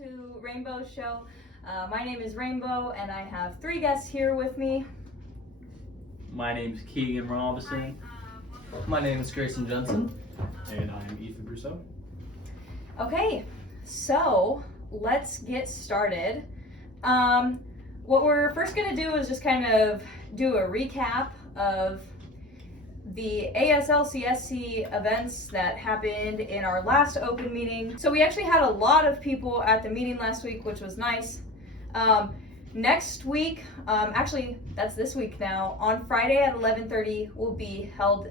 welcome to RayneBow's show. My name is Rainbow, and I have 3 guests here with me. My name's Keegan Robinson. My name is Grayson Johnson. And I am Ethan Brousseau. Okay, so let's get started. What we're first going to do is just kind of do a recap of the ASL-CSC events that happened in our last open meeting. So we actually had a lot of people at the meeting last week, which was nice. Next week, actually that's this week now, on Friday at 11:30 will be held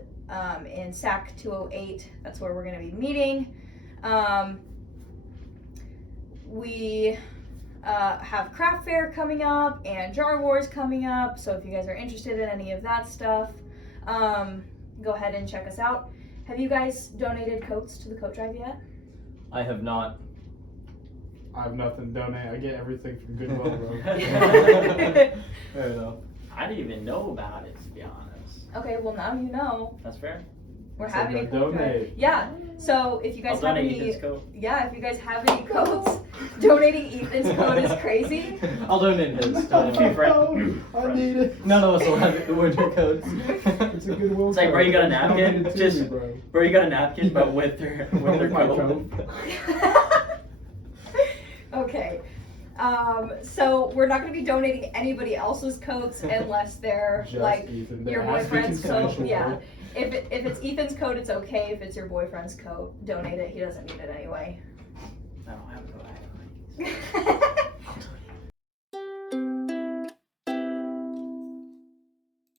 in SAC 208. That's where we're going to be meeting. We have craft fair coming up and jar wars coming up, so if you guys are interested in any of that stuff, go ahead and check us out. Have you guys donated coats to the coat drive yet? I have not. I have nothing to donate. I get everything from Goodwill, bro. Fair enough. I didn't even know about it, to be honest. Okay, well now you know. That's fair. We're So having a go coat drive. donate. Yeah. So if you guys I'll have donate any, Ethan's coat. yeah, if you guys have any coats, donating Ethan's coat is crazy. I'll donate his. I need it. None of us will have winter coats. It's a Goodwill. It's like, bro, you got a napkin? Donate it to Just- me, bro. Bro, you got a napkin, but with their My coat. Okay. So we're not going to be donating anybody else's coats unless they're Just like Ethan. your There has to be boyfriend's coat. consensual. Yeah. If it's Ethan's coat, it's okay. If it's your boyfriend's coat, donate it. He doesn't need it anyway. I don't have a coat.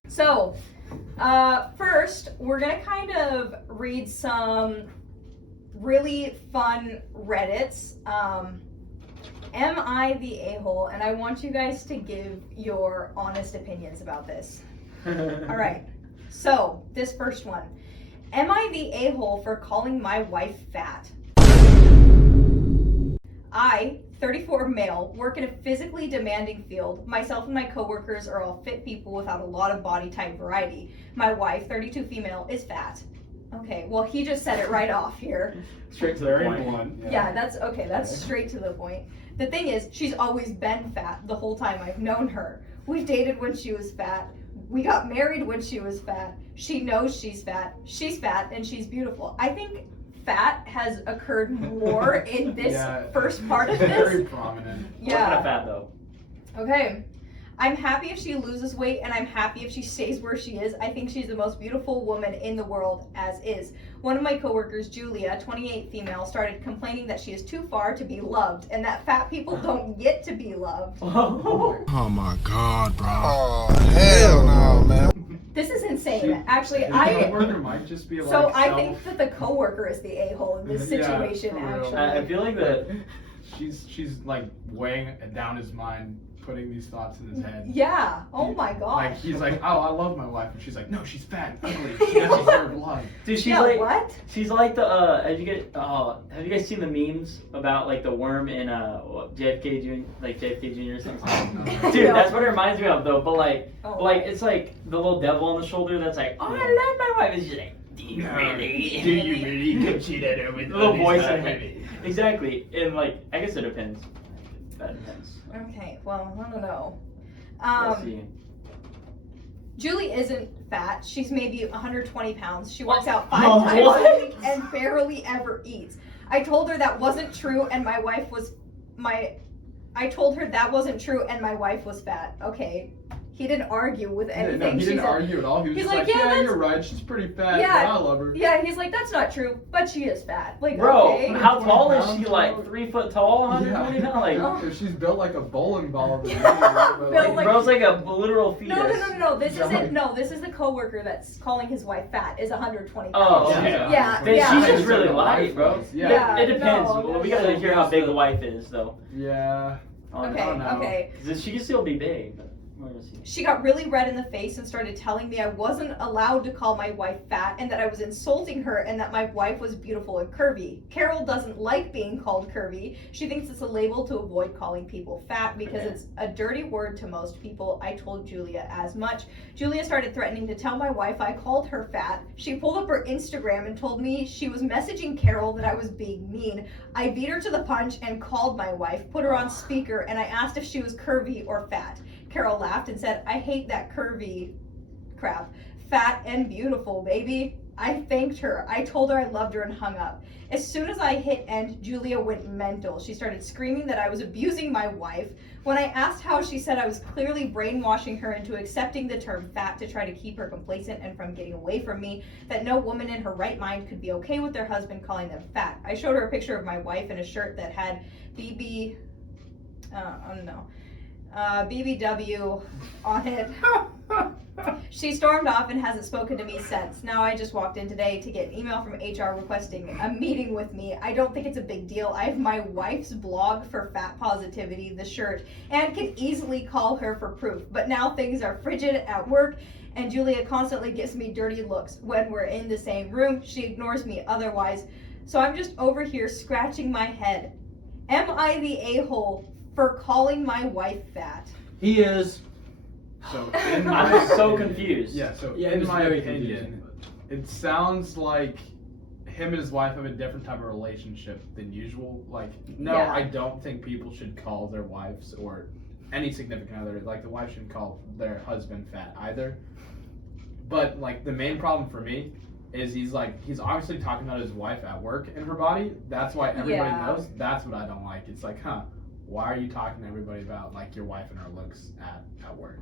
So, first, we're going to kind of read some really fun Reddits. Am I the a-hole? And I want you guys to give your honest opinions about this. All right. So, this first one. Am I the a-hole for calling my wife fat? I, 34 male, work in a physically demanding field. Myself and my coworkers are all fit people without a lot of body type variety. My wife, 32 female, is fat. Okay, well, he just said it right off here. Straight to the Very point. blunt. Yeah, that's okay. That's straight to the point. The thing is, she's always been fat the whole time I've known her. We dated when she was fat. We got married when she was fat. She knows she's fat, and she's beautiful. I think fat has occurred more in this first part of Very this. prominent. What kind of fat, though? Okay. I'm happy if she loses weight, and I'm happy if she stays where she is. I think she's the most beautiful woman in the world as is. One of my coworkers, Julia, 28 female, started complaining that she is too far to be loved and that fat people don't get to be loved. Oh my God, bro. Oh, hell no, man. This is insane. She- Actually, The I coworker might just be like. so I think that the coworker is the a-hole in this Yeah, situation. for real. Actually, I feel like that. She's like weighing down his mind, putting these thoughts in his head. yeah. Oh my gosh. Like he's like, oh, I love my wife, and she's like, no, she's fat, and ugly. She doesn't deserve love. Dude, she's yeah. like, What? she's like the, have you guys seen the memes about like the worm in JFK Jr., like JFK Jr. or something? Dude, No. that's what it reminds me of though, but like, Oh. it's like the little devil on the shoulder that's like, oh, I love my wife. It's just like, do you really? Do you really come cheat at her with The little these voice fat in it. baby? Exactly, and like, I guess it depends. That depends. Okay. Well, I don't know. Let's see. Julie isn't fat. She's maybe 120 pounds. She works out Oh, 5 times what? a week and barely ever eats. I told her that wasn't true, and my wife was I told her that wasn't true, and my wife was fat. Okay, he didn't argue with anything. No, he She didn't said- argue at all. He was he's just like, like, yeah, yeah, that's- you're right. She's pretty fat, Yeah. but I love her. Yeah, he's like, that's not true, but she is fat. Like, Bro, okay. how tall is she? pounds, like bro. 3 foot tall, 120 pounds? Like, Oh. She's built like a bowling ball. But Built like- bro's like a literal fetus. No. This Yeah. isn't. No, this is the coworker that's calling his wife fat. Is 120 pounds. Oh, Yeah. Then Yeah. she's just really light, bro. Yeah. It depends. no, Well, we no. gotta hear how big the wife is, though. Yeah. I don't Okay. know. Okay. 'Cause she can still be big. She got really red in the face and started telling me I wasn't allowed to call my wife fat and that I was insulting her and that my wife was beautiful and curvy. Carol doesn't like being called curvy. She thinks it's a label to avoid calling people fat because it's a dirty word to most people. I told Julia as much. Julia started threatening to tell my wife I called her fat. She pulled up her Instagram and told me she was messaging Carol that I was being mean. I beat her to the punch and called my wife, put her on speaker, and I asked if she was curvy or fat. Carol laughed and said, I hate that curvy crap. Fat and beautiful, baby. I thanked her. I told her I loved her and hung up. As soon as I hit end, Julia went mental. She started screaming that I was abusing my wife. When I asked how, she said I was clearly brainwashing her into accepting the term fat to try to keep her complacent and from getting away from me, that no woman in her right mind could be okay with their husband calling them fat. I showed her a picture of my wife in a shirt that had BBW on it. She stormed off and hasn't spoken to me since. Now I just walked in today to get an email from HR requesting a meeting with me. I don't think it's a big deal. I have my wife's blog for fat positivity, the shirt, and can easily call her for proof. But now things are frigid at work and Julia constantly gives me dirty looks. When we're in the same room, she ignores me otherwise. So I'm just over here scratching my head. Am I the a-hole for calling my wife fat? He is. So I'm so confused. Yeah, so Yeah, it in was my very opinion, it sounds like him and his wife have a different type of relationship than usual. Like, no, Yeah. I don't think people should call their wives or any significant other, like the wife shouldn't call their husband fat either. But like the main problem for me is he's obviously talking about his wife at work and her body. That's why everybody knows. That's what I don't like. It's like, why are you talking to everybody about like your wife and her looks at work?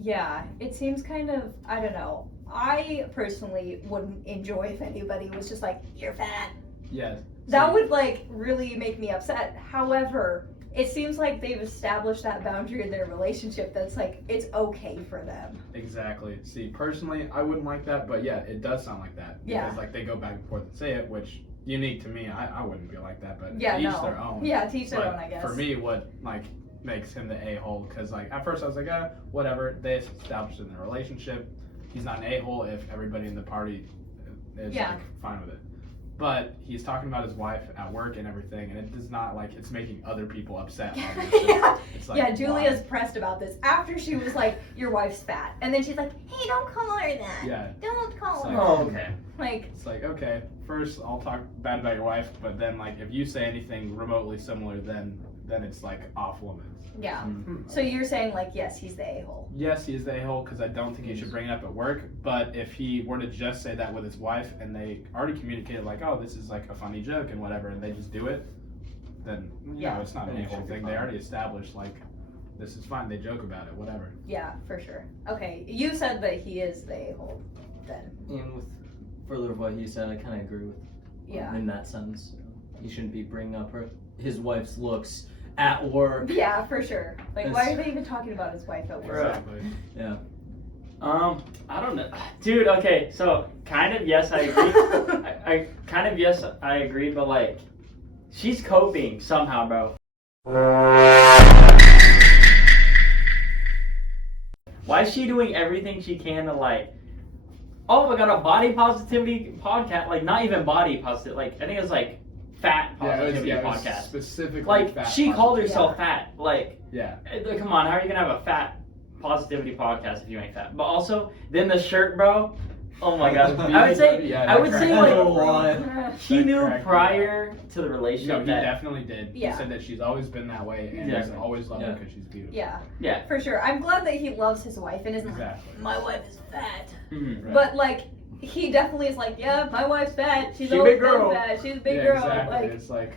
Yeah, it seems kind of, I don't know. I personally wouldn't enjoy if anybody was just like, you're fat. Yes. That would like really make me upset. However, it seems like they've established that boundary in their relationship that's like, it's okay for them. Exactly. See, personally, I wouldn't like that, but yeah, it does sound like that. Because Yeah. like they go back and forth and say it, which unique to me. I wouldn't be like that, but Yeah, to each no. their own. Yeah, to each their But own, I guess. For me, what like makes him the a-hole, because like at first I was like, whatever. They established in their relationship. He's not an a-hole if everybody in the party is like fine with it. But he's talking about his wife at work and everything, and it does not like it's making other people upset. Yeah. It's like, Yeah, Julia's why? pressed about this after she was like, your wife's fat. And then she's like, hey, don't call her that. Yeah. Don't call It's her like, Oh, that. okay. Like, It's like, okay, first I'll talk bad about your wife, but then like if you say anything remotely similar, then it's like off limits. yeah. Mm. So you're saying like, yes, he's the a-hole. Yes, he is the a-hole because I don't think he should bring it up at work. But if he were to just say that with his wife and they already communicated like, oh, this is like a funny joke and whatever, and they just do it, then no, it's not an Then it a-hole should be thing. fine. They already established like this is fine. They joke about it, whatever. Yeah, for sure. Okay, you said that he is the a-hole then. And with further of what he said, I kind of agree with Yeah. in that sense. He shouldn't be bringing up his wife's looks at work. Yeah, for sure. Like, It's- why are they even talking about his wife at work? Exactly. Yeah. I don't know, dude. Okay, so kind of yes, I agree. I kind of yes, I agree, but like, she's coping somehow, bro. Why is she doing everything she can to like? Oh, I got a body positivity podcast. Like, not even body positive. Like, I think it's like fat positivity it was podcast. specifically Like, fat she called positivity. herself fat. Like, Yeah. come on, how are you gonna have a fat positivity podcast if you ain't fat? But also, then the shirt, bro. Oh my gosh, I would say, Yeah, I would say I don't know like, why. he That knew cracked me prior to the No, relationship he that, definitely did. Yeah. He said that she's always been that way and he's Exactly. always loved her Yeah. because she's beautiful. Yeah, yeah, for sure. I'm glad that he loves his wife and isn't Exactly. like, my wife is fat. mhm. Right. But like, he definitely is like, yeah, my wife's fat. She's She a always big girl. been fat. She's a big yeah, girl. Exactly. Like, It's like,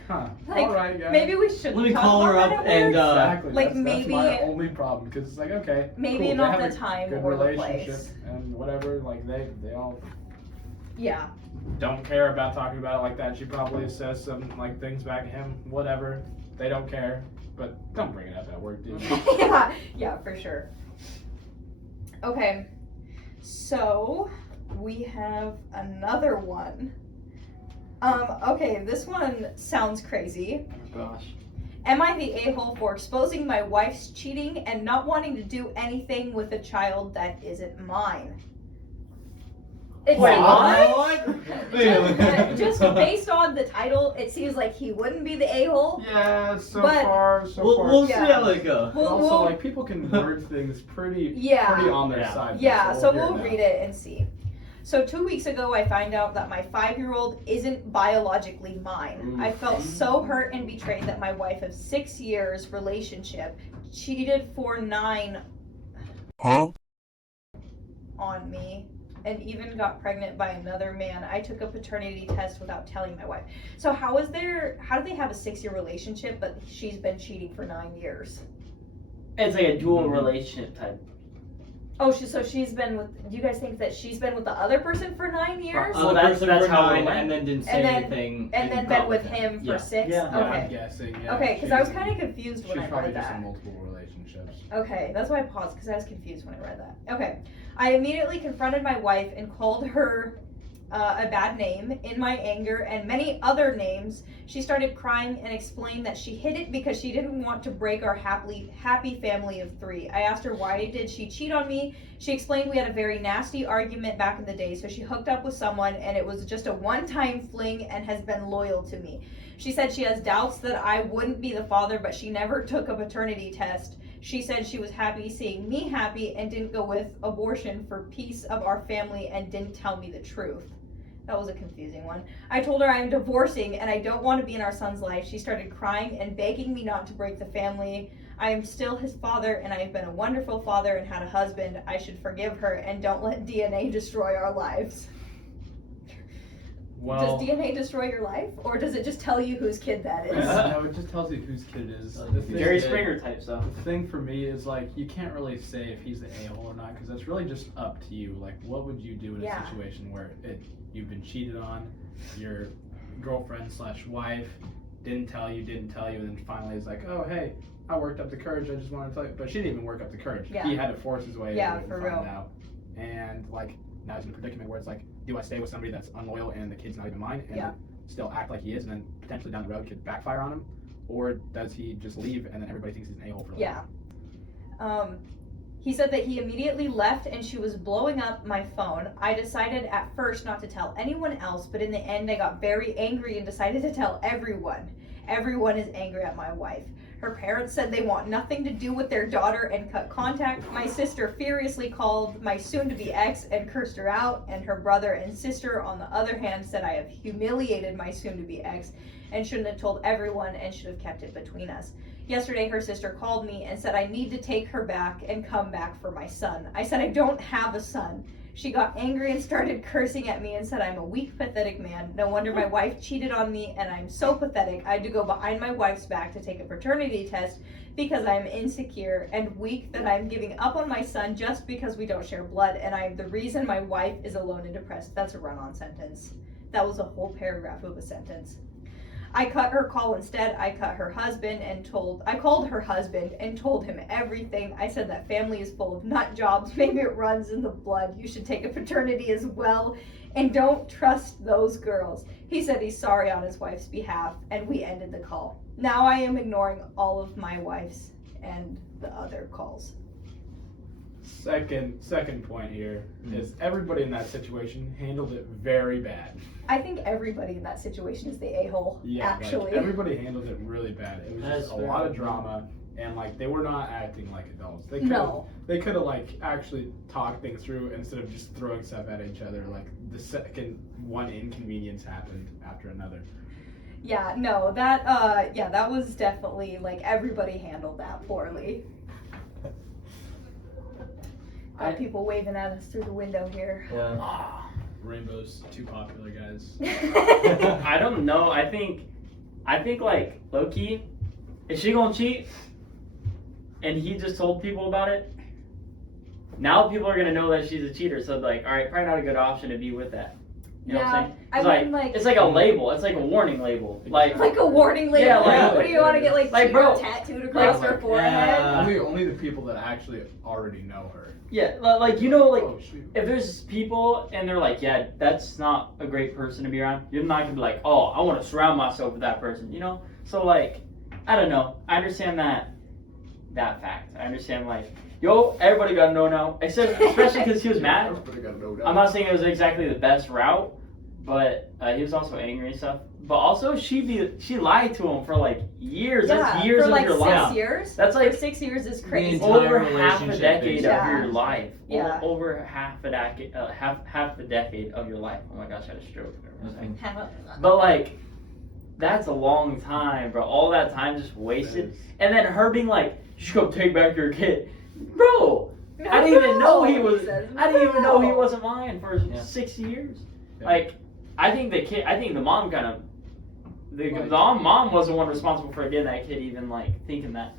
like, all right, guys. maybe we should. Let me talk call her about up that at and work. Exactly. like, that's maybe- my only problem because it's like, okay, maybe cool, not they have the a time good or the relationship place. and whatever. Like they all Yeah, don't care about talking about it like that. She probably says some like things back to him, whatever. They don't care, but don't bring it up at work, dude. yeah, for sure. Okay, so we have another one. Okay, this one sounds crazy. Gosh. Am I the a-hole for exposing my wife's cheating and not wanting to do anything with a child that isn't mine? It's Wait, like, just based on the title, it seems like he wouldn't be the a-hole. Yeah, so But- far. We'll see Yeah. how it goes. We'll- Also, we'll- like, people can word things pretty Yeah. on their Yeah. side. Yeah, so hear we'll it now. read it and see. So 2 weeks ago, I find out that my 5-year-old isn't biologically mine. I felt so hurt and betrayed that my wife of 6 years relationship cheated for 9 on me and even got pregnant by another man. I took a paternity test without telling my wife. So how do they have a 6-year relationship, but she's been cheating for 9 years? It's like a dual relationship type. Oh, so she's been with. Do you guys think that she's been with the other person for 9 years? Well, that's how it went. And then didn't say And then- anything. And then been with him for Yeah. 6? Yeah. Yeah, I'm Okay. guessing. Yeah, Okay, because I was kind of confused when She's I probably read just in that. multiple relationships. Okay, that's why I paused, because I was confused when I read that. Okay. I immediately confronted my wife and called her a bad name in my anger and many other names. She started crying and explained that she hid it because she didn't want to break our happy family of 3. I asked her why did she cheat on me. She explained we had a very nasty argument back in the day, so she hooked up with someone and it was just a one-time fling and has been loyal to me. She said she has doubts that I wouldn't be the father, but she never took a paternity test. She said she was happy seeing me happy and didn't go with abortion for peace of our family and didn't tell me the truth. That was a confusing one. I told her I'm divorcing and I don't want to be in our son's life. She started crying and begging me not to break the family. I am still his father and I've been a wonderful father and had a husband. I should forgive her and don't let DNA destroy our lives. Well, Does DNA destroy your life? Or does it just tell you whose kid that is? no, it just tells you whose kid it is. The thing, Jerry Springer type stuff. the thing for me is like you can't really say if he's the a-hole or not because that's really just up to you. Like, what would you do in Yeah. a situation where you've been cheated on, your girlfriend/wife didn't tell you, and then finally is like, oh hey, I worked up the courage. I just want to tell you, but she didn't even work up the courage. Yeah. He had to force his way Yeah, into it for and find real. out. And like now he's in a predicament where it's like, do I stay with somebody that's unloyal and the kid's not even mine, and Yeah. still act like he is, and then potentially down the road could backfire on him, or does he just leave and then everybody thinks he's an a-hole for life? Yeah. He said that he immediately left and she was blowing up my phone. I decided at first not to tell anyone else, but in the end I got very angry and decided to tell everyone. Everyone is angry at my wife. Her parents said they want nothing to do with their daughter and cut contact. My sister furiously called my soon-to-be ex and cursed her out, and her brother and sister, on the other hand, said I have humiliated my soon-to-be ex and shouldn't have told everyone and should have kept it between us. Yesterday, her sister called me and said I need to take her back and come back for my son. I said I don't have a son. She got angry and started cursing at me and said I'm a weak, pathetic man. No wonder my wife cheated on me and I'm so pathetic. I had to go behind my wife's back to take a paternity test because I'm insecure and weak that I'm giving up on my son just because we don't share blood and I'm the reason my wife is alone and depressed. That's a run-on sentence. That was a whole paragraph of a sentence. I cut her call instead. I called her husband and told him everything. I said that family is full of nut jobs. Maybe it runs in the blood. You should take a paternity as well. And don't trust those girls. He said he's sorry on his wife's behalf, and we ended the call. Now I am ignoring all of my wife's and the other calls. Second point here is everybody in that situation handled it very bad. I think everybody in that situation is the a-hole, actually. Like, everybody handled it really bad. It was That's just a fair. lot of drama, and like they were not acting like adults. They could have like actually talked things through instead of just throwing stuff at each other. Like the second one inconvenience happened after another. Yeah, no, that was definitely, like, everybody handled that poorly. Got people waving at us through the window here. Yeah. RayneBow's too popular, guys. I don't know. I think like low key, is she gonna cheat? And he just told people about it. Now people are gonna know that she's a cheater. So like, all right, probably not a good option to be with that. You know what I'm saying? It's I mean, like, it's like a label. It's like a warning label. Like a warning label. Yeah, like, like- what do you want to get, like Like, cheater bro, tattooed across like, her forehead? Only the people that actually already know her. yeah, like you know, like Oh, shoot. if there's people and they're like, yeah, that's not a great person to be around. You're not gonna be like, oh, I want to surround myself with that person. You know? So like, I don't know. I understand that fact. I understand like, yo, everybody gotta know now. Especially because he was mad. Everybody gotta know that. I'm not saying it was exactly the best route, but he was also angry and stuff. But also, she lied to him for like years. That's years for of like your 6 life. years. That's like For 6 years is crazy. The entire over half a relationship, decade of Yeah. your life. Yeah. Over half a decade, half the decade of your life. Oh my gosh, I had a stroke there for a second. Okay. But like, that's a long time, bro. All that time just wasted. And then her being like, "You should go take back your kid," bro. I didn't even know he was. I didn't even know he wasn't mine for 6 years. Yeah. Like, I think the mom kind of. The mom was the one responsible for getting that kid even like thinking that.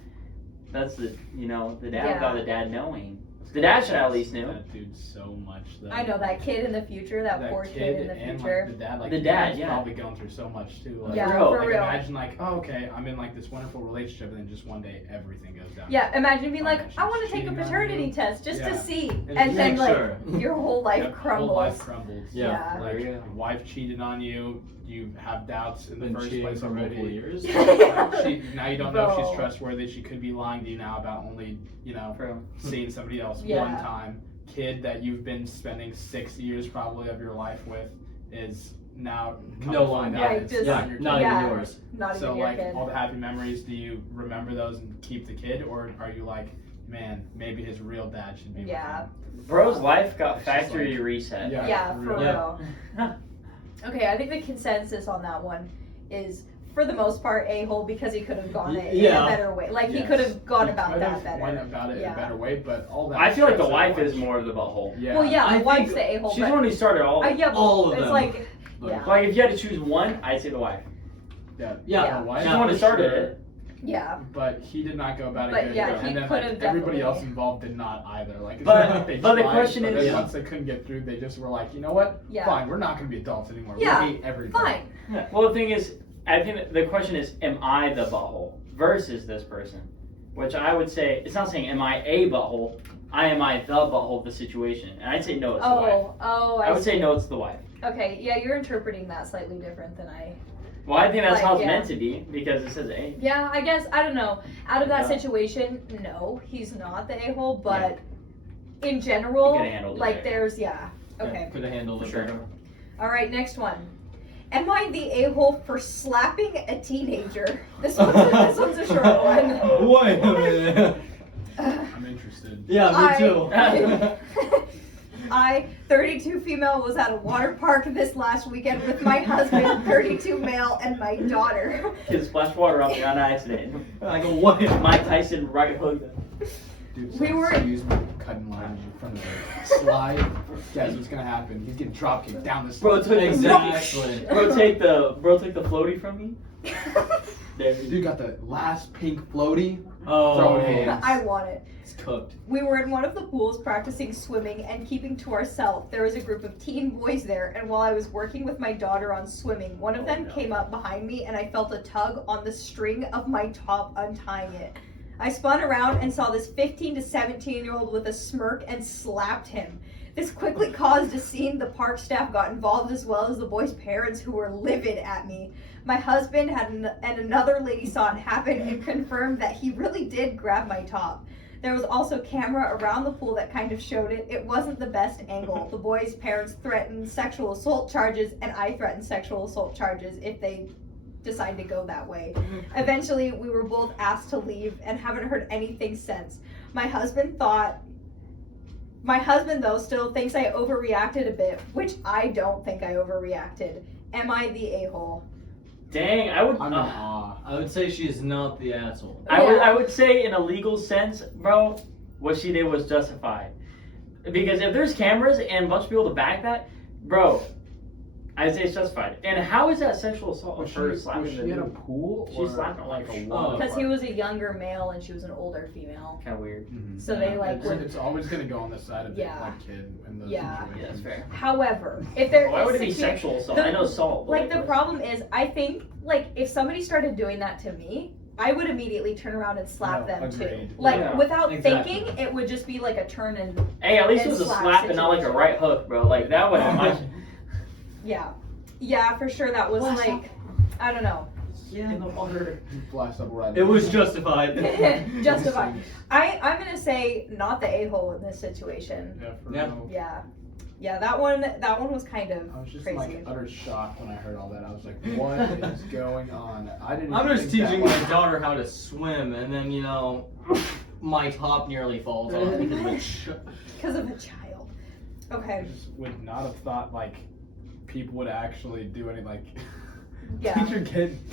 That's the the dad without the dad knowing. The dad should at least knew. That dude so much. Though. I know that kid in the future, that poor kid in the and, future. Like, The dad, he's yeah. probably going through so much too. Like, Yeah, Bro, for like, real. imagine like, oh, okay, I'm in like this wonderful relationship, and then just one day everything goes down. Yeah, imagine being like, she's I want to take a cheating on paternity you. test just to Yeah. see, And and then make like sure. your whole life Yep, crumbles. Whole life crumbles. Yeah. Like your wife cheated on you. You have doubts in the Been first cheating place for multiple already. years. Now you don't know if Bro. she's trustworthy. She could be lying to you now about only seeing somebody else Yeah. one time. Kid that you've been spending 6 years probably of your life with is now come No to find longer. out Right, it's just- not your Not kid. Yeah. even yours. Not So even your like kid. all the happy memories, do you remember those and keep the kid, or are you like, man, maybe his real dad should be Yeah. Bro's life got It's just factory like- reset. Yeah, for Yeah. real. Okay, I think the consensus on that one is, for the most part, a-hole because he could have gone it in a Yeah. better way. Like, he Yes. could have gone He about could that have better. went about it in Yeah. a better way, but all that. I feel like the stress wife that is much- more of the butthole. Yeah. Well, yeah, I the wife's think the a-hole, She's but the one who started all. yeah, but all of it's them. like, But- yeah. Like if you had to choose one, I'd say the wife. Yeah. Yeah. The wife, She's the one who for started sure, it. yeah. But he did not go about it But good. yeah, he and then could like, have everybody definitely- else involved did not either. Like, it's But- not like they but the tried, question but is- then once they couldn't get through, they just were like, you know what? Yeah. Fine, we're not gonna be adults anymore. Yeah, We hate everybody. Fine. Well, the thing is, I think the question is, am I the butthole versus this person? Which I would say, it's not saying am I a butthole, am I the butthole of the situation? And I'd say no, it's the wife. I would say no, it's the wife. Okay, yeah, you're interpreting that slightly different than I. Well, I think that's Like, how it's yeah. meant to be because it says A. Yeah, I guess, I don't know. Out of that Yeah. situation, no, he's not the a-hole, but in general, You could handle it like better. there's, yeah. Okay. Could have handled For it sure. better. All right, next one. Am I the a-hole for slapping a teenager? This one's a short one. Wait a minute. I'm interested. Yeah, me too. I, 32 female, was at a water park this last weekend with my husband, 32 male, and my daughter. Kid splashed water on me on accident. I go, what? Mike Tyson right hooked. Dude, We were- use me cutting lines in front of the slide. Guys, what's gonna happen? He's getting drop kicked down this. Bro took Exactly. Bro take the floaty from me. There. Dude got the last pink floaty. Oh, Throwing hands. I want it. it's cooked. We were in one of the pools practicing swimming and keeping to ourselves. There was a group of teen boys there, and while I was working with my daughter on swimming, one of them came up behind me and I felt a tug on the string of my top, untying it. I spun around and saw this 15 to 17-year-old with a smirk and slapped him. This quickly caused a scene. The park staff got involved as well as the boys' parents, who were livid at me. My husband and another lady saw it happen and confirmed that he really did grab my top. There was also camera around the pool that kind of showed it. It wasn't the best angle. The boys' parents threatened sexual assault charges, and I threatened sexual assault charges if they decide to go that way. Eventually, we were both asked to leave and haven't heard anything since. My husband, though, still thinks I overreacted a bit, which I don't think I overreacted. Am I the a-hole? Dang, I would. I'm in awe. I would say she's not the asshole. I would say in a legal sense, bro, what she did was justified. Because if there's cameras and a bunch of people to back that, bro, I'd say it's justified. And how is that sexual assault Was of her she slapping the in a dude? pool? She or slapped him like a Oh. water Because he park? was a younger male and she was an older female. Kind of weird. Mhm. So they, like, it's, would- it's always gonna go on the side of Yeah. the like kid in those Yeah. situations. Yeah, that's fair. However, if there Why is would it be situa- sexual assault? the- I know assault. But Like, the what? problem is, I think, like, if somebody started doing that to me, I would immediately turn around and slap No, them too. agreed. Like, Yeah, without exactly. thinking, it would just be like a turn and, Hey, at least it and was a slap slap and not like a situation. right hook, bro. Like that would have much. yeah. Yeah, for sure that was Well, like, I don't know. in the water. Blast up right. It was justified. Justified. I'm gonna say not the a-hole in this situation. Yeah, for Yeah. real. Yeah, that one was kind of I was just crazy. like utter shock when I heard all that. I was like, what is going on? I didn't. I'm just think that teaching was- my daughter how to swim, and then my top nearly falls off because of Because of a child. I Okay. just would not have thought like people would actually do any like. Yeah.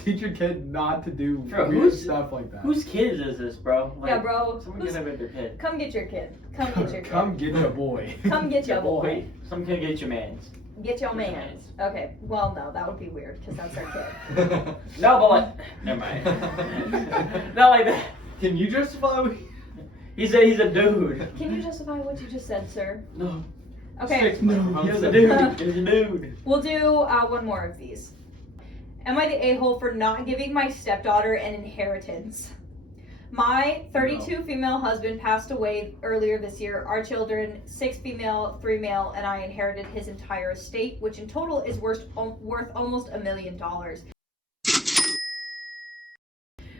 Teach your kid not to do Bro, weird stuff like that. Whose kids is this, bro? Like, Yeah, bro. Someone get with their kid. Come get your kid. Come get your kid. Come get your boy. Come get your boy. Some kid get your mans. Get your Get your man. mans. Okay. Well, no, that would be weird because that's our kid. No, but like, never mind. Not like that. Can you justify what He's a dude. Can you justify what you just said, sir? No. Okay. He's a dude. He's a dude. We'll do one more of these. Am I the a-hole for not giving my stepdaughter an inheritance? My 32 female husband passed away earlier this year. Our children, 6 female, 3 male, and I inherited his entire estate, which in total is worth almost $1 million.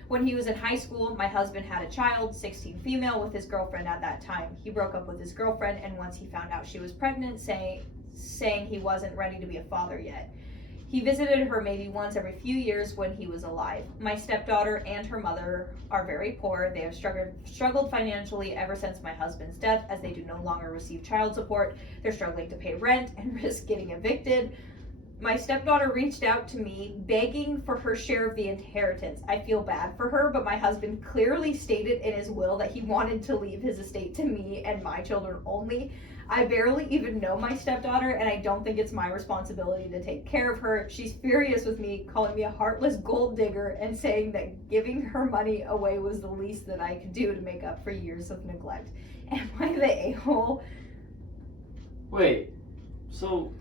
When he was in high school, my husband had a child, 16 female, with his girlfriend at that time. He broke up with his girlfriend, and once he found out she was pregnant, saying he wasn't ready to be a father yet. He visited her maybe once every few years when he was alive. My stepdaughter and her mother are very poor. They have struggled financially ever since my husband's death, as they do no longer receive child support. They're struggling to pay rent and risk getting evicted. My stepdaughter reached out to me begging for her share of the inheritance. I feel bad for her, but my husband clearly stated in his will that he wanted to leave his estate to me and my children only. I barely even know my stepdaughter, and I don't think it's my responsibility to take care of her. She's furious with me, calling me a heartless gold digger, and saying that giving her money away was the least that I could do to make up for years of neglect. Am I the a-hole? Wait. So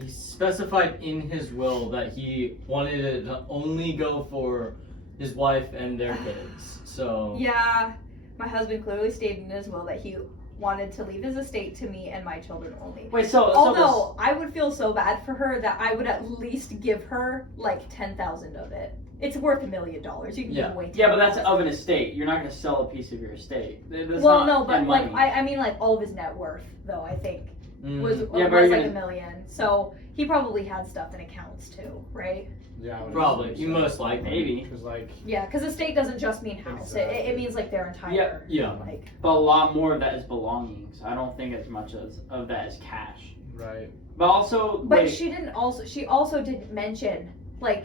He specified in his will that he wanted it to only go for his wife and their kids. So Yeah, my husband clearly stated in his will that he wanted to leave his estate to me and my children only. wait. So Although I would feel so bad for her that I would at least give her like 10,000 of it. It's worth $1 million. You can give away 10,000. Yeah, but that's of an estate. You're not gonna sell a piece of your estate. That's Well, not no, but in like money. I mean like all of his net worth though. I think was Yeah, but like you're $1 gonna- million. So he probably had stuff in accounts too, right? Yeah, I would probably, assume you so. most likely. Maybe. Because like Yeah, because estate doesn't just mean house. It Exactly. means like their entire Yeah. like. But a lot more of that is belongings. I don't think as much as of that is cash. right. But also, But wait, she also didn't mention like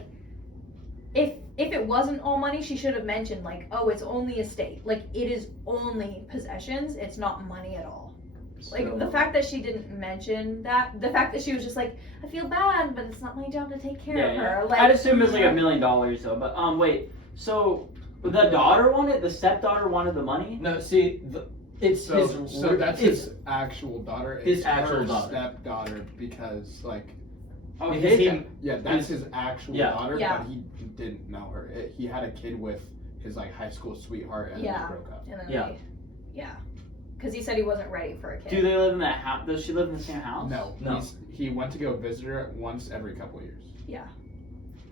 if it wasn't all money, she should have mentioned like, oh, it's only estate. Like it is only possessions. It's not money at all. Like So- the fact that she didn't mention that, the fact that she was just like, I feel bad, but it's not my job to take care of her. Like I'd assume it's like $1 million though. But wait, so the daughter wanted, the stepdaughter wanted the money. No, see, it's So, his. so that's it's, his actual daughter. his It's actual her daughter. stepdaughter because like Oh, because his- he- yeah, that's his actual Yeah. daughter, Yeah. but he didn't know her. He had a kid with his like high school sweetheart, and Yeah. they broke up. and then Yeah. yeah, because he said he wasn't ready for a kid. Do they live in that house? Does she live in the same house? No, No. he went to go visit her once every couple years. Yeah.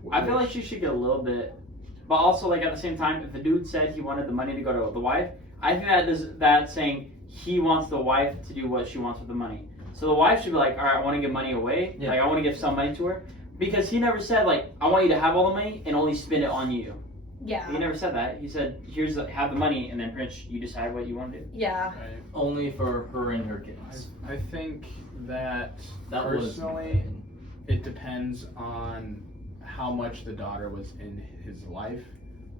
I feel like she should get a little bit, but also like at the same time, if the dude said he wanted the money to go to the wife, I think that's saying he wants the wife to do what she wants with the money. So the wife should be like, all right, I want to give money away. Yeah. Like I want to give some money to her, because he never said like I want you to have all the money and only spend it on you. Yeah. He never said that. He said have the money and then Prince, you decide what you want to do. Yeah. Right. only for her and her kids. I think that That personally, it depends on how much the daughter was in his life.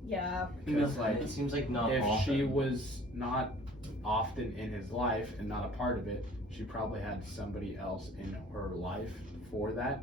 Yeah. Because like it seems like not if often. she was not often in his life and not a part of it, she probably had somebody else in her life for that.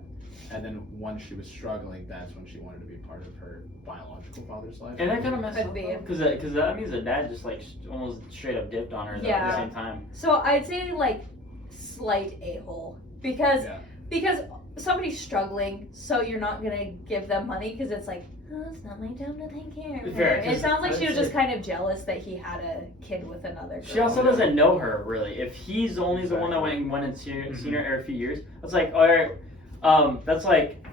And then once she was struggling, that's when she wanted to be part of her biological father's life. And that kind of messed Could up be. because that means the dad just like almost straight up dipped on her though, at Yeah. the same time. So I'd say like slight a-hole because Yeah. because somebody's struggling, so you're not gonna give them money because it's like, oh, it's not my job to take care of her. Fair, It 'cause sounds like she was just it's kind of jealous that he had a kid with another girl. She also doesn't know her really. If he's only the one that went and seen her every few years, it's like, all right, that's like,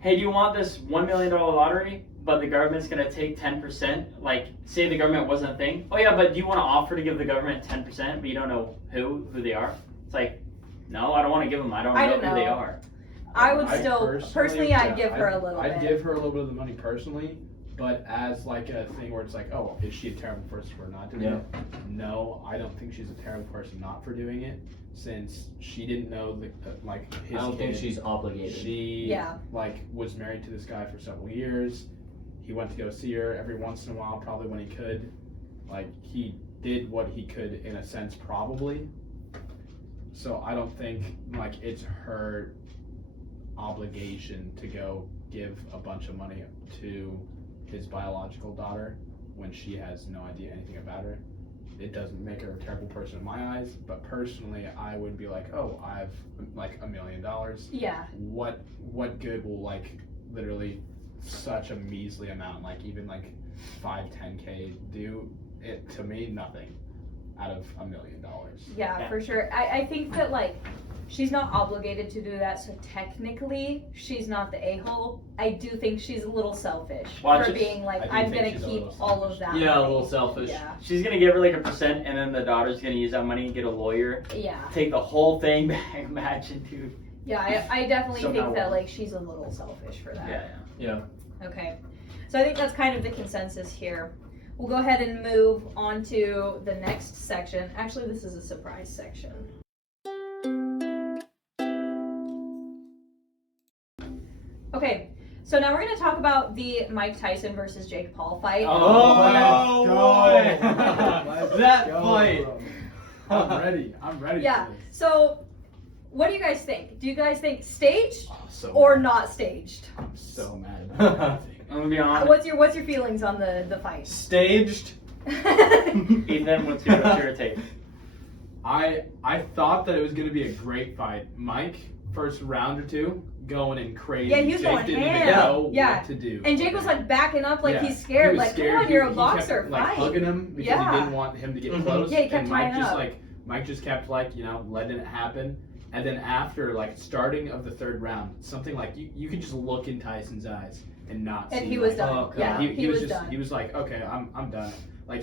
hey, do you want this $1 million lottery? but the government's gonna take 10%. Like, say the government wasn't a thing. Oh yeah, but do you want to offer to give the government 10%, but you don't know who they are? It's like, no, I don't want to give them. I don't know who they are. I would still, personally, I'd give her a little bit. I'd give her a little bit of the money personally, but as like a thing where it's like, oh, is she a terrible person for not doing it? No, I don't think she's a terrible person not for doing it, since she didn't know his I don't think she's obligated. She was married to this guy for several years. He went to go see her every once in a while, probably when he could. Like, he did what he could in a sense, probably. So I don't think it's her obligation to go give a bunch of money to his biological daughter when she has no idea anything about her. It doesn't make her a terrible person in my eyes, but personally I would be like, oh, I have $1 million. Yeah. What good will literally such a measly amount, even 5-10K do it to me? Nothing out of $1 million. Yeah, for sure. I think that she's not obligated to do that, so technically she's not the a-hole. I do think she's a little selfish for being I'm gonna keep all of that. Yeah, money. a little selfish. Yeah. She's gonna give her 1%, and then the daughter's gonna use that money and get a lawyer. Yeah. Take the whole thing back. Imagine, dude. Yeah, I definitely think that she's a little selfish for that. Yeah. Okay, so I think that's kind of the consensus here. We'll go ahead and move on to the next section. Actually, this is a surprise section. Okay, so now we're going to talk about the Mike Tyson versus Jake Paul fight. Oh, let's boy! That fight! I'm ready. Yeah, for this. so what do you guys think? Do you guys think staged So or mad. not staged? I'm so mad about it. I'm gonna be honest. What's your feelings on the fight? Staged. Ethan, what's your take? I thought that it was going to be a great fight. Mike, first round or two, going in crazy. Yeah, he was Jake going didn't ham. even know Yeah. what to do. And Jake was backing up Yeah. he's scared. He was Come on, you're a He boxer, kept, fight. hugging him because Yeah. he didn't want him to get Mhm. close. Yeah, he kept and Mike tying just up. Mike just kept letting it happen. And then after starting of the third round, something you could just look in Tyson's eyes and not And see. he was done. oh, Yeah, he was was just done. he was like, okay, I'm done.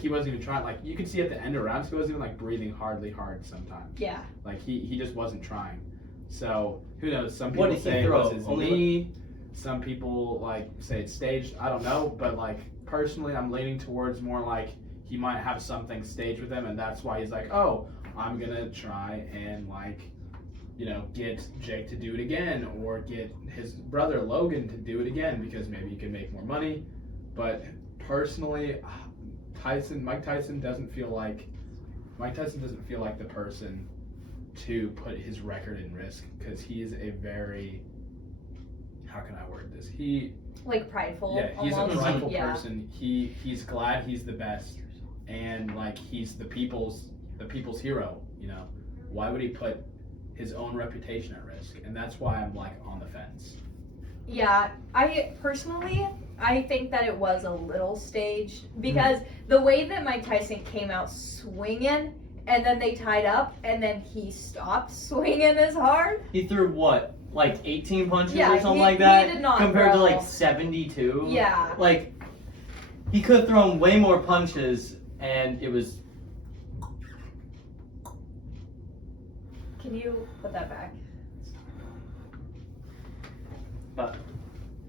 He wasn't even trying. You could see at the end of rounds, he wasn't even breathing hard sometimes. Yeah. He just wasn't trying. So who knows? Some What people did he say it throw? was his Only knee. Some people say it's staged. I don't know, but personally, I'm leaning towards more he might have something staged with him, and that's why he's oh, I'm gonna try and get Jake to do it again, or get his brother Logan to do it again, because maybe he can make more money. But personally, Mike Tyson doesn't feel like the person to put his record in risk, because he is a very, how can I word this? Prideful. Yeah, he's almost. a prideful Yeah. person. He's glad he's the best, and he's the people's hero. Why would he put his own reputation at risk? And that's why I'm on the fence. Yeah, I think that it was a little staged, because the way that Mike Tyson came out swinging, and then they tied up, and then he stopped swinging as hard. He threw what? 18 punches Yeah, or something he- like that? he did not compared throw. to 72? Yeah. He could have thrown way more punches, and it was. Can you put that back? But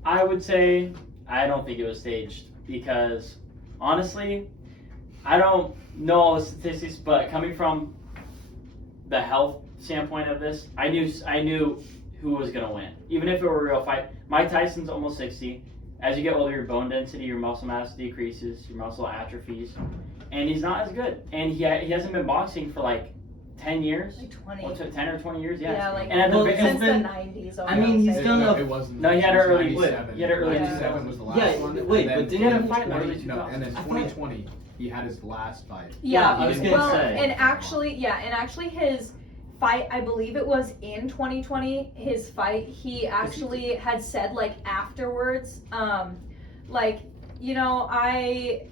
I would say I don't think it was staged, because honestly, I don't know all the statistics, but coming from the health standpoint of this, I knew who was gonna win, even if it were a real fight. Mike Tyson's almost 60. As you get older, your bone density, your muscle mass decreases, your muscle atrophies, and he's not as good. And he hasn't been boxing for 10 years, 20. or 10 or 20 years, yeah. Yeah, and at the, since been- the 90s. I mean, he's done a- It wasn't. No, he had it was an early 97. He had an early 97 was the last Yeah, one. wait, and then but didn't he have a fight in the early 2020 no, and then 2000s? I thought- 2020 he had his last fight. Yeah, I was gonna well, say. and actually his fight, I believe it was in 2020, his fight, he actually had said afterwards, I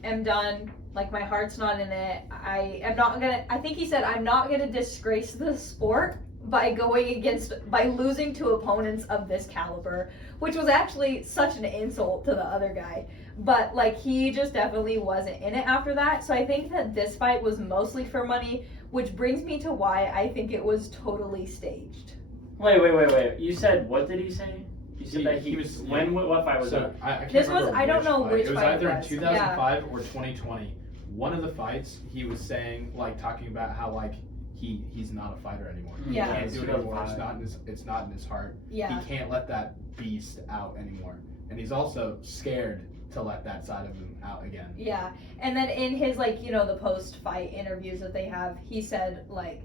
am done, my heart's not in it, I think he said, I'm not gonna disgrace the sport by losing to opponents of this caliber, which was actually such an insult to the other guy. But like he just definitely wasn't in it after that. So I think that this fight was mostly for money, which brings me to why I think it was totally staged. Wait. You said, what did he say? You said that he was. What fight was that? I can't This was- remember I don't which know fight. which It was fight either it in was. 2005 or 2020. One of the fights, he was saying, like, talking about how, like, he's not a fighter anymore. Yeah. He can't do it anymore. 2005. It's not in his heart. Yeah. He can't let that beast out anymore. And he's also scared to let that side of him out again. Yeah. And then in his, like, you know, the post-fight interviews that they have, he said, like,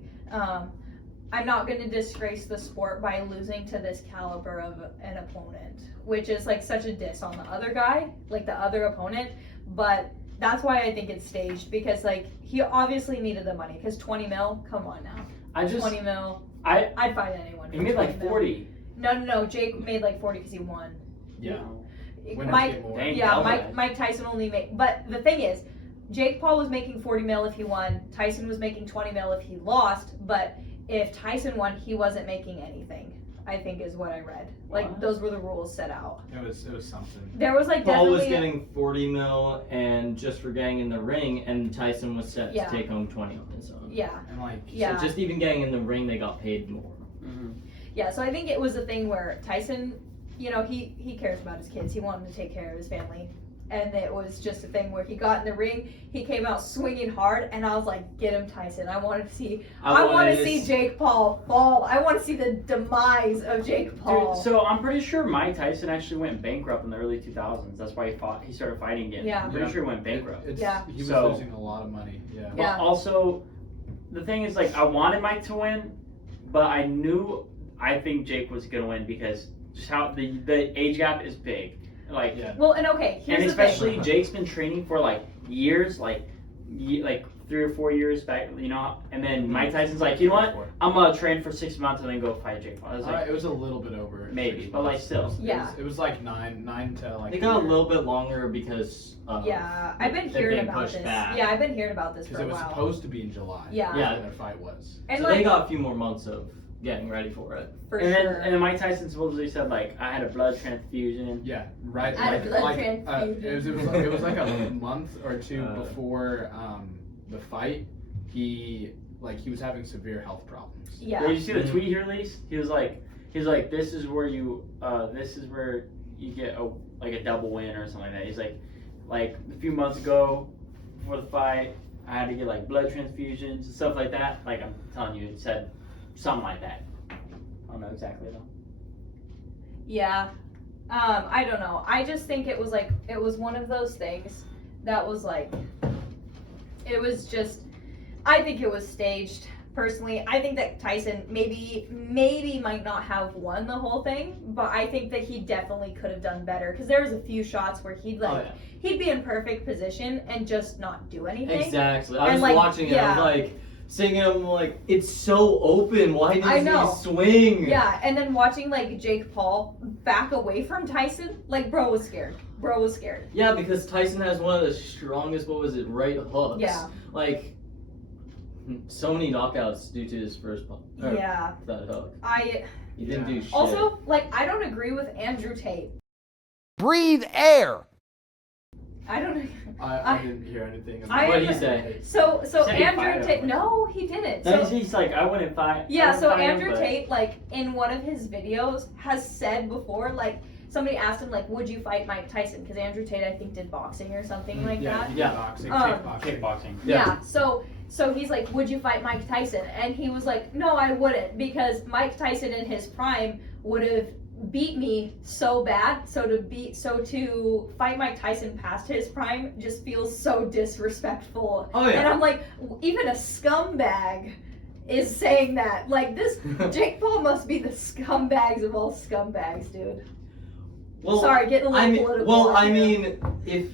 I'm not going to disgrace the sport by losing to this caliber of an opponent, which is, like, such a diss on the other guy, like, the other opponent. But that's why I think it's staged, because, like, he obviously needed the money, because 20 mil, come on now. 20 mil, I'd fight anyone for He made 20 like mil. 40. No, Jake made like 40 because he won. Yeah. Winners Mike, get more. Dang. yeah, Mike- Mike Tyson only made, but the thing is, Jake Paul was making 40 mil if he won, Tyson was making 20 mil if he lost, but if Tyson won, he wasn't making anything, I think is what I read. Like, What? those were the rules set out. It was something. There was like Paul definitely... was getting 40 mil and just for getting in the ring, and Tyson was set Yeah. to take home 20 on his own. Yeah, And, like, yeah. So just even getting in the ring, they got paid more. Mm-hmm. Yeah, so I think it was a thing where Tyson, you know, he cares about his kids. He wanted to take care of his family. And it was just a thing where he got in the ring, he came out swinging hard, and I was like, get him, Tyson. I want to see Jake Paul fall. I want to see the demise of Jake Paul. Dude, so I'm pretty sure Mike Tyson actually went bankrupt in the early 2000s. That's why he started fighting again. Yeah. I'm pretty sure he went bankrupt. Yeah. He was So- losing a lot of money. Yeah. But Yeah. also, the thing is, like, I wanted Mike to win, but I think Jake was gonna win because just how the age gap is big. Like, Yeah. Well, and okay, here's and the thing. especially Jake's been training for like years, like 3 or 4 years back, you know. And then Mike Tyson's like, you know what? I'm gonna train for 6 months and then go fight Jake Paul. I was like, It was a little bit over. Maybe, 6 but, like, months. still. Yeah. It was like nine to like. They got a little bit longer because Yeah, I've been they're hearing being about pushed this. back. Yeah, I've been hearing about this Because for a it was while. supposed to be in July. Yeah. Yeah. When their fight was. And so like, they got a few more months of getting ready for it. for and sure. then Mike Tyson supposedly said like, I had a blood transfusion. Yeah, right. I had a blood it transfusion. was like a month or two Uh. before the fight. He was having severe health problems. yeah. Did you see the tweet he released? He was like, this is where you get a double win or something like that. He's like a few months ago before the fight, I had to get like blood transfusions and stuff like that. Like I'm telling you, it said something like that. I don't know exactly though. Yeah. I don't know. I just think it was one of those things that was like, it was just, I think it was staged. Personally, I think that Tyson maybe might not have won the whole thing, but I think that he definitely could have done better because there was a few shots where he'd be in perfect position and just not do anything. Exactly. I And, was like, watching it. I was like seeing him like it's so open. Why I didn't know. he swing? Yeah, and then watching like Jake Paul back away from Tyson, like bro was scared. Yeah, because Tyson has one of the strongest. What was it? Right hooks. Yeah. Like so many knockouts due to his first punch. Yeah. That hook. He didn't Yeah. do shit. Also, like, I don't agree with Andrew Tate. Breathe air. I don't. I didn't hear anything. I- what did he say? So Said he Andrew fired Tate. him. No, he didn't. No, So he's like, I wouldn't fight. yeah, so him, Andrew but- Tate, like, in one of his videos, has said before, like, somebody asked him, like, would you fight Mike Tyson? Because Andrew Tate, I think, did boxing or something like Yeah, that. he did Yeah. boxing, kickboxing. Kickboxing. Yeah. So he's like, would you fight Mike Tyson? And he was like, no, I wouldn't, because Mike Tyson in his prime would have beat me so bad. So to fight Mike Tyson past his prime just feels so disrespectful. Oh yeah. And I'm like, even a scumbag is saying that. Like, this Jake Paul must be the scumbags of all scumbags, dude. Sorry, getting a little political. I here. mean, if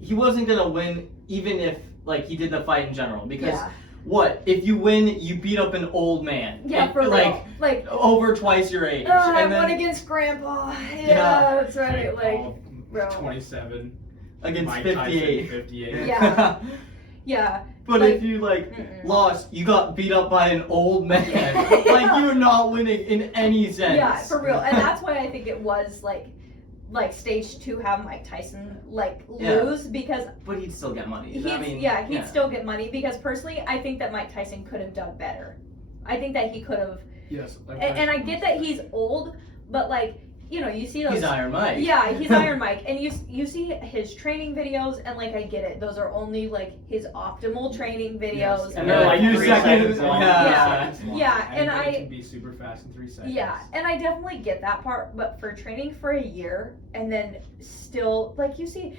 he wasn't gonna win, even if like he did the fight in general, because Yeah. what if you win, you beat up an old man? Yeah, And, for like real. Like, over twice your age. I and won then against Grandpa. Yeah, Yeah. that's right. Jake Like, Paul, bro. 27. against Mike 58. Tyson, 58. Yeah. Yeah, But Like, if you like mm-mm. lost, you got beat up by an old man. Like you're not winning in any sense. Yeah, for real. And that's why I think it was like stage 2 have Mike Tyson lose because But he'd still get money. he'd still get money because personally I think that Mike Tyson could have done better. I think that he could have. Yes. And I get that he's old, but like, you know, you see those. He's Iron Mike. Yeah, he's Iron Mike, and you see his training videos, and like I get it, those are only like his optimal training videos. Yes. And they're like 3 seconds long. Yeah, and it can be super fast in 3 seconds. Yeah, and I definitely get that part, but for training for a year and then still, like you see,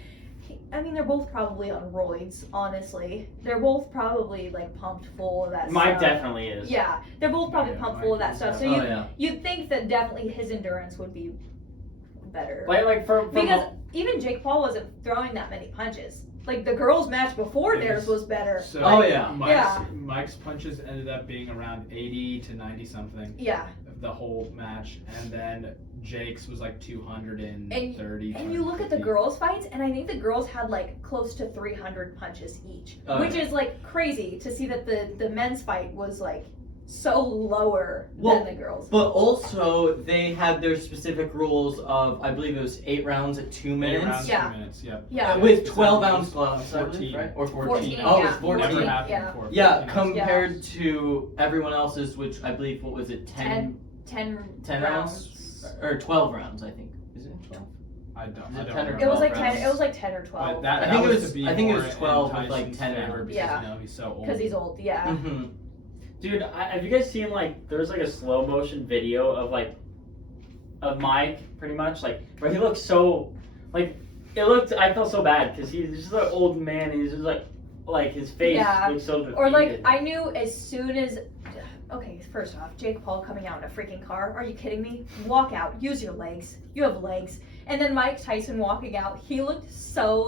I mean, they're both probably on roids, honestly. They're both probably like pumped full of that Mike stuff. definitely is. Yeah, they're both probably pumped full of that stuff. So you'd think that definitely his endurance would be better. Like from Because even Jake Paul wasn't throwing that many punches. Like the girls' match before theirs was better. So Mike's punches ended up being around 80 to 90 something. Yeah. The whole match, and then Jake's was like 230. And you look at the girls' fights, and I think the girls had like close to 300 punches each, which is like crazy to see that the men's fight was like so lower than the girls. But also, they had their specific rules of, I believe it was 8 rounds at 2 minutes. 8 rounds, Yeah. 2 minutes, yep. Yeah. With 12-ounce gloves, I 14. believe, right? Or 14. 14, Oh, it yeah. was 14. Never happened Yeah. before. Yeah, 14 compared to everyone else's, which I believe, what was it, 10 10 rounds? rounds. Or 12 rounds, I think. Is it 12? I don't Is it know. 10 or It was like 12 10. It was like 10 or 12. But that, I think that it was was- to be I think it more was 12 in with, like, Tyson's 10 favor rounds. because Yeah. you know he's so old. Because he's old. Yeah. Mm-hmm. Dude, have you guys seen like there's like a slow motion video of Mike pretty much like where he looks so like I felt so bad because he's just an old man and he's just like his face looks so defeated. Or like I knew as soon as. Okay, first off, Jake Paul coming out in a freaking car. Are you kidding me? Walk out. Use your legs. You have legs. And then Mike Tyson walking out. He looked so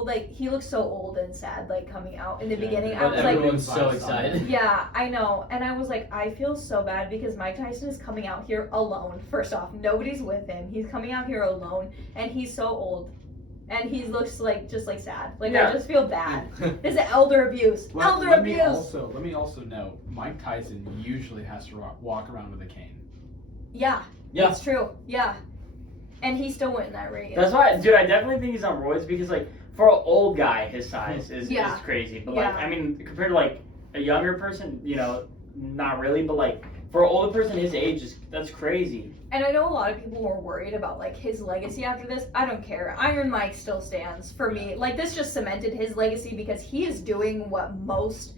old and sad, like coming out in the beginning. I But was like, everyone's so excited. yeah, I know. And I was like, I feel so bad because Mike Tyson is coming out here alone. First off, nobody's with him. He's coming out here alone, and he's so old. And he looks like just like sad. Like I just feel bad. This is elder abuse. Elder abuse. Let me also note, Mike Tyson usually has to walk around with a cane. Yeah. Yeah. It's true. Yeah. And he still went in that ring. That's why, dude. I definitely think he's on roids because like for an old guy his size is crazy. But like I mean compared to like a younger person, you know, not really. But like for an older person his age that's crazy. And I know a lot of people were worried about like his legacy after this. I don't care. Iron Mike still stands for me. Like this just cemented his legacy because he is doing what most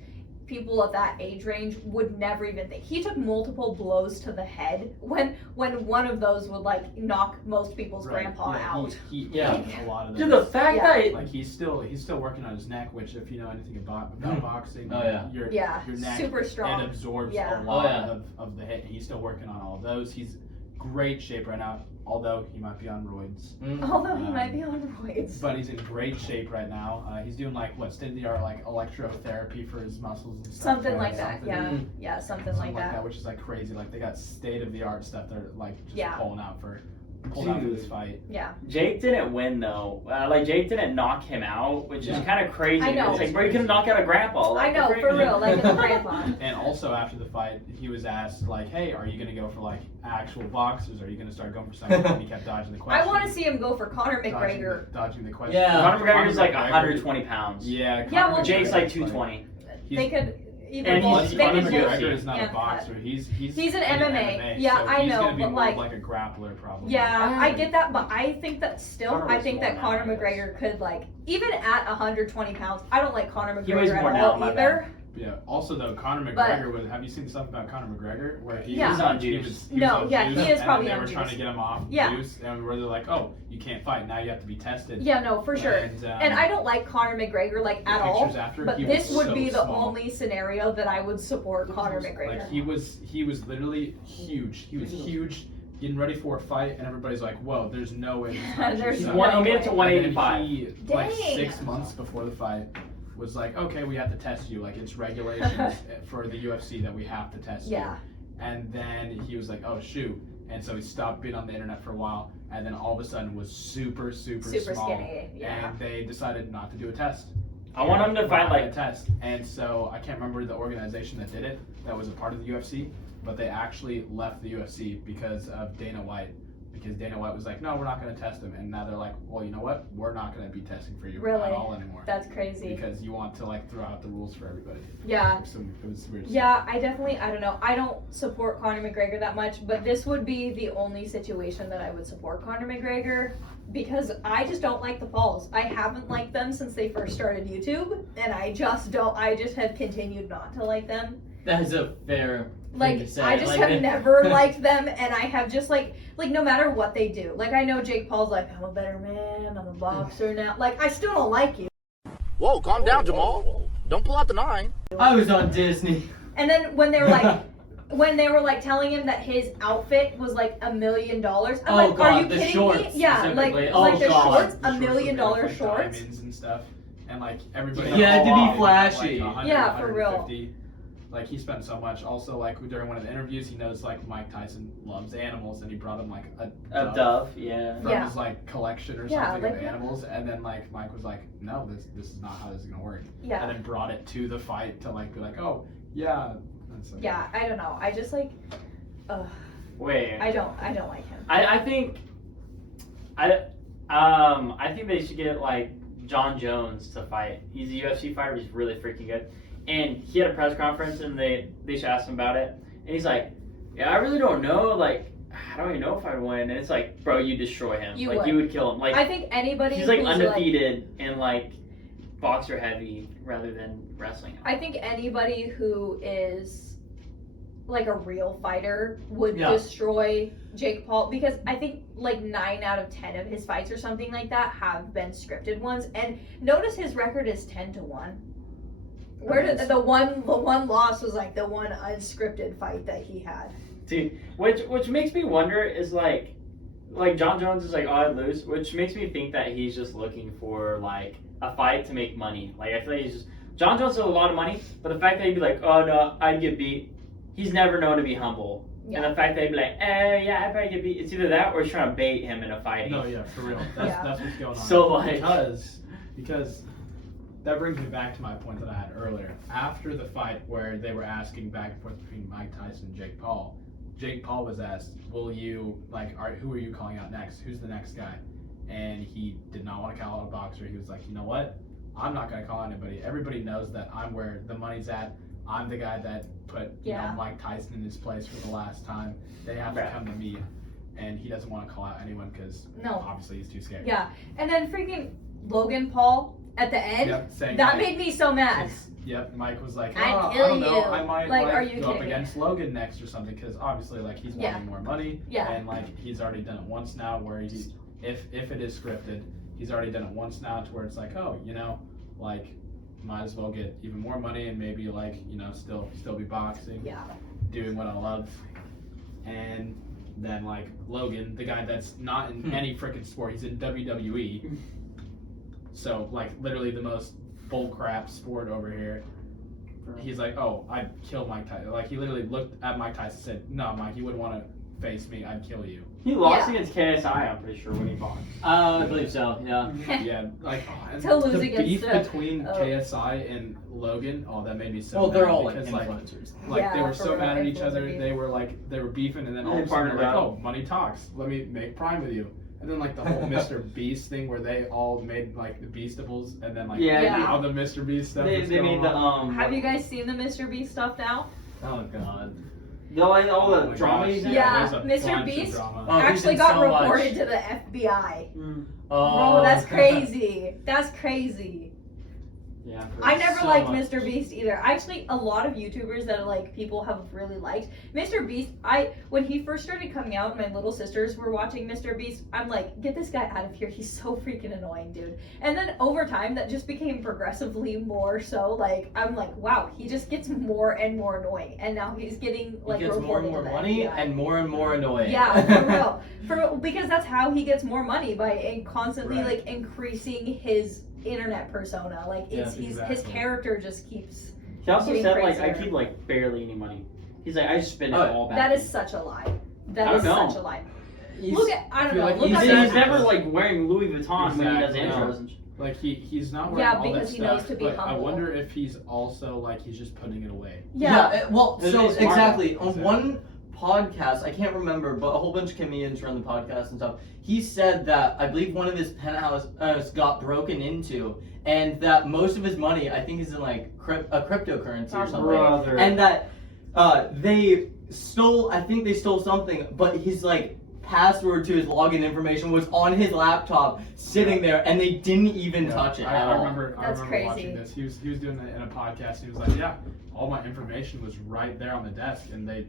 people of that age range would never even think. He took multiple blows to the head when one of those would like knock most people's grandpa out. He Yeah. a lot of Dude, those. the fact that Like he's still working on his neck, which if you know anything about boxing, your neck super strong. it absorbs Yeah. a lot of the hit. He's still working on all of those. He's great shape right now, although he might be on roids. Although he might be on roids. But he's in great shape right now. He's doing like state-of-the-art like electrotherapy for his muscles and stuff. Something like that. Something Something like that. which is like crazy. Like they got state-of-the-art stuff they're like just pulling out for this fight. Yeah. Jake didn't win though. Like Jake didn't knock him out, which is kind of crazy. I know. It's like, bro, you can knock out a grandpa. Like, I know, for real, like it's a grandpa. And also after the fight, he was asked like, "Hey, are you gonna go for like actual boxers? Or are you gonna start going for something?" And he kept dodging the question. I want to see him go for Conor McGregor. Dodging the question. Yeah. Conor McGregor's like 120 pounds. Yeah. Yeah, well, Jake's like 220. They could either And both. he's- They Conor could McGregor both. is not a boxer. He's an MMA. Yeah, so I he's know, gonna be but more like- of like a grappler probably. Yeah, I get that, but I think that still, Conor I weighs think more that now, Conor I guess. McGregor could like, even at 120 pounds, I don't like Conor He weighs McGregor more at now, all my either. Yeah. Also, though, Conor But- McGregor was. Have you seen stuff about Conor McGregor where he Yeah. was He's on he juice. was No, on yeah, he juice, is and probably then on they were trying juice. to get him off Yeah. juice, and where they're like, "Oh, you can't fight now. You have to be tested." Yeah, no, for sure. And I don't like Conor McGregor like the at all. pictures after, But he this was would so be the small. only scenario that I would support Conor McGregor. Like he was literally huge. He was huge, getting ready for a fight, and everybody's like, "Whoa, there's no way." This guy There's should no fight." He made it to way. 185. And then he, like Dang. 6 months before the fight, was like, "Okay, we have to test you. Like it's regulations for the UFC that we have to test you." Yeah. And then he was like, "Oh shoot!" And so he stopped being on the internet for a while, and then all of a sudden was super small. Skinny, yeah. And they decided not to do a test. I want him to fight a like test. And so I can't remember the organization that did it, that was a part of the UFC, but they actually left the UFC because of Dana White. Because Dana White was like, no, we're not going to test him. And now they're like, well, you know what? We're not going to be testing for you Really? at all anymore. That's crazy. Because you want to like throw out the rules for everybody. Yeah. So it was weird. Yeah, I don't know. I don't support Conor McGregor that much, but this would be the only situation that I would support Conor McGregor because I just don't like the falls. I haven't liked them since they first started YouTube, and I just have continued not to like them. That is a fair thing to say. I just have never liked them, and I have just like no matter what they do. Like I know Jake Paul's like, I'm a better man, I'm a boxer now. Like I still don't like you. Whoa, calm down, Jamal. Don't pull out the 9. I was on Disney. And then when they were like telling him that his outfit was like $1 million, I'm like, God, are you the kidding shorts me? Yeah, like specifically. the God. shorts, The $1 million shorts with, like, shorts. diamonds and stuff. And like everybody. He had to be like, flashy. 100, Yeah, for real. 150. Like he spent so much. Also, like during one of the interviews, he knows like Mike Tyson loves animals, and he brought him like a dove, yeah. from his like collection or Yeah, something like, of animals. And then like Mike was like, no, this is not how this is gonna work. Yeah. And then brought it to the fight to like be like, oh yeah. Like, Yeah, I don't know. I just like, Wait. I don't like him. I think they should get like John Jones to fight. He's a UFC fighter. He's really freaking good. And he had a press conference, and they should ask him about it. And he's like, "Yeah, I really don't know. Like, I don't even know if I'd win." And it's like, "Bro, you destroy him. You would kill him. Like, I think anybody. he's like who's undefeated and like boxer heavy rather than wrestling." I think anybody who is like a real fighter would destroy Jake Paul because I think like 9 out of 10 of his fights or something like that have been scripted ones. And notice his record is 10-1. Where did the one loss was like the one unscripted fight that he had. Dude, which makes me wonder is like John Jones is like, oh, I'd lose, which makes me think that he's just looking for like a fight to make money. Like I feel like John Jones has a lot of money, but the fact that he'd be like, oh no, I'd get beat, he's never known to be humble. Yeah. And the fact that he'd be like, yeah, I'd probably get beat, it's either that or he's trying to bait him in a fight. No, yeah, for real. That's what's going on. So like because that brings me back to my point that I had earlier. After the fight where they were asking back and forth between Mike Tyson and Jake Paul was asked, will you, who are you calling out next? Who's the next guy? And he did not want to call out a boxer. He was like, you know what? I'm not going to call anybody. Everybody knows that I'm where the money's at. I'm the guy that put Mike Tyson in his place for the last time. They have to come to me. And he doesn't want to call out anyone because obviously he's too scared. Yeah. And then freaking Logan Paul at the end, that made me so mad. Yep, Mike was like, I'd I kill don't know, you. I might are you go up kidding against Logan next or something because obviously he's wanting more money. Yeah. And he's already done it once now where if it is scripted, he's already done it once now to where it's like, oh, might as well get even more money and maybe still be boxing. Yeah. Doing what I love. And then Logan, the guy that's not in any freaking sport, he's in WWE. So literally the most bullcrap sport over here. He's like, oh, I'd kill Mike Tyson. He literally looked at Mike Tyson and said, no, Mike, you wouldn't want to face me. I'd kill you. He lost against KSI, I'm pretty sure, when he boxed. I believe so, yeah. Yeah, to lose the against beef between KSI and Logan, they're made me so mad. They're all because, influencers. They were so mad at each other. They were beefing, and then all of a sudden they're like, oh, money talks. Let me make Prime with you. And then the whole Mr. Beast thing where they all made the Beastables, and then all the Mr. Beast stuff. They made the Have you guys seen the Mr. Beast stuff now? Oh god. All the drama he's in? Yeah, Mr. Beast actually got reported to the FBI. Oh, that's crazy. That's crazy. Yeah, I never liked Mr. Beast either. Actually, a lot of YouTubers that people have really liked Mr. Beast. When he first started coming out, my little sisters were watching Mr. Beast. I'm like, get this guy out of here. He's so freaking annoying, dude. And then over time, that just became progressively more so. I'm like, wow, he just gets more and more annoying. And now he's getting he gets more and more money and more annoying. Yeah, for real. Because that's how he gets more money by constantly increasing his internet persona. His character just keeps. He also said crazier. I keep barely any money. He's like, I just spend it all back. That is such a lie. That is such a lie. I don't know. He's never wearing Louis Vuitton when he does intros. Like he's not wearing Yeah, all because that he knows stuff, to be but I humble. wonder if he's also like he's just putting it away. Well, This so is smart. exactly on Exactly. one podcast, I can't remember, but a whole bunch of comedians run the podcast and stuff. He said that I believe one of his penthouse got broken into, and that most of his money, I think, is in like a cryptocurrency or something, Brother. and that they stole. I think they stole something, but his like password to his login information was on his laptop, sitting there, and they didn't even touch it. I remember That's crazy. watching this. He was doing it in a podcast. He was like, yeah, all my information was right there on the desk, and they,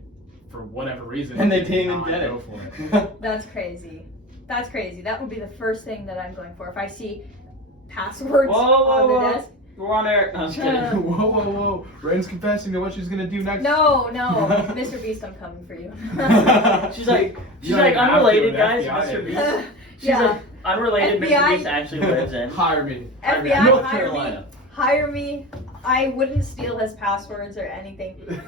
for whatever reason, And they did didn't even not get it. go for it. That's crazy. That's crazy. That would be the first thing that I'm going for. If I see passwords on the desk. We're on air. No, I'm just kidding. Whoa. Rayne's confessing to what she's gonna do next. No, Mr. Beast, I'm coming for you. She's like You don't even have to unrelated, with guys. FBI Mr. agents. Beast. She's Yeah. like unrelated. FBI. Mr. Beast actually lives in. Hire me. FBI, North hire Carolina. me. Hire me. I wouldn't steal his passwords or anything.